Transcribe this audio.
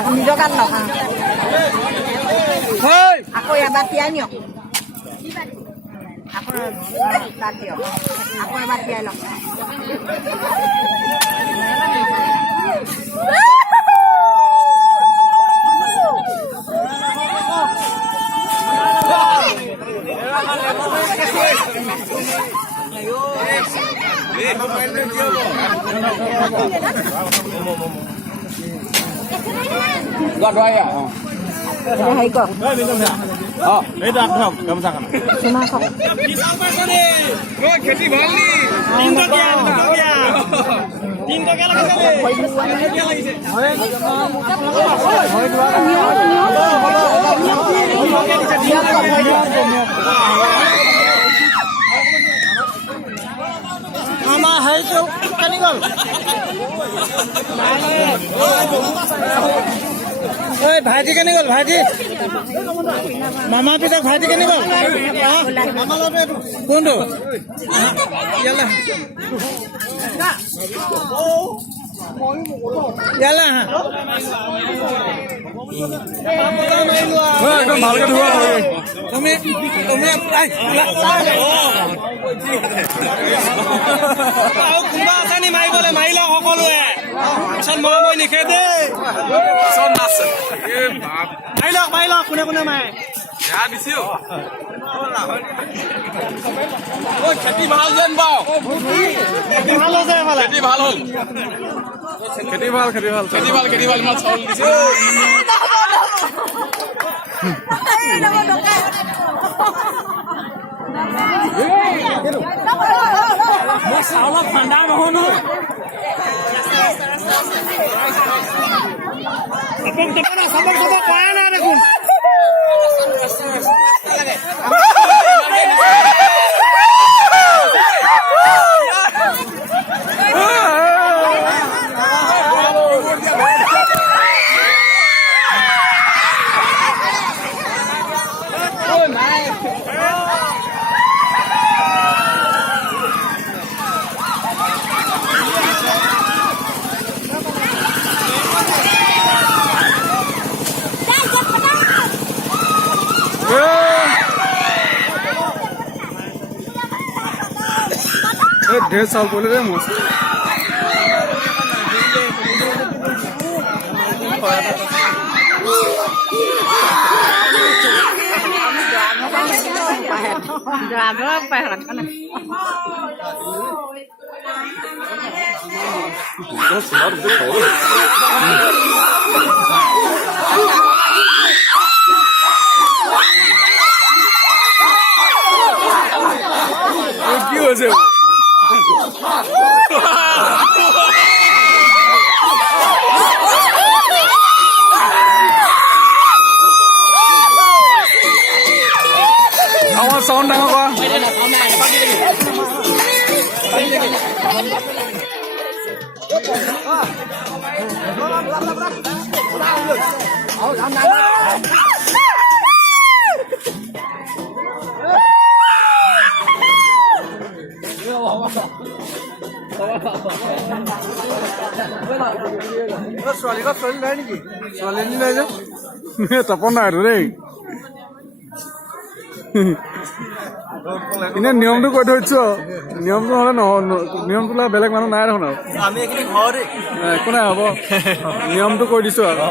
Aku midokan loh. Aku ya batian yuk. Aku batian. Aku batian loh. Gọt rồi à? Đây hay cơ. Đấy đặt không? Cầm sang à? Cuma không. Đi sang bên con đi. Rồi खेती ভাল đi. Tin তো क्या? Tin তো क्या Mama hai to kanigol. Oi bhaji kanigol bhaji. Mama pita bhaji kanigol. Mama lobe kondo. Yalla. Yalla. একদম ভালকে ধোৱা তুমি কোনোবা আছে নি মাৰিবলৈ মাৰি লওক সকলোৱে পিছত মই নিখেদে চব নাচ মাৰি লওক কোনে কোনে মাৰে খেতি ভাল যেন বাৰু খেতি ভাল হৈছে খেতি ভাল হ'ল খেতি ভাল ইমান চাউল দিছে মই চাউলৰ ভাণ্ডাৰ নহয় নহয় চাব কৰা নাই দেখোন ढेर साल बोले रे मस्त কি হয়েছে আমাৰ সাউন্ড ডাঙৰ কৰা ছোৱালী নাই নেকি ছোৱালী নাই যে তপন নাই আৰু দেই এনে নিয়মটো কৈ থৈছো নিয়মটো নহলে নিয়মটো বেলেগ মানুহ নাই দেখোন আৰু একো নাই হ'ব নিয়মটো কৈ দিছো আৰু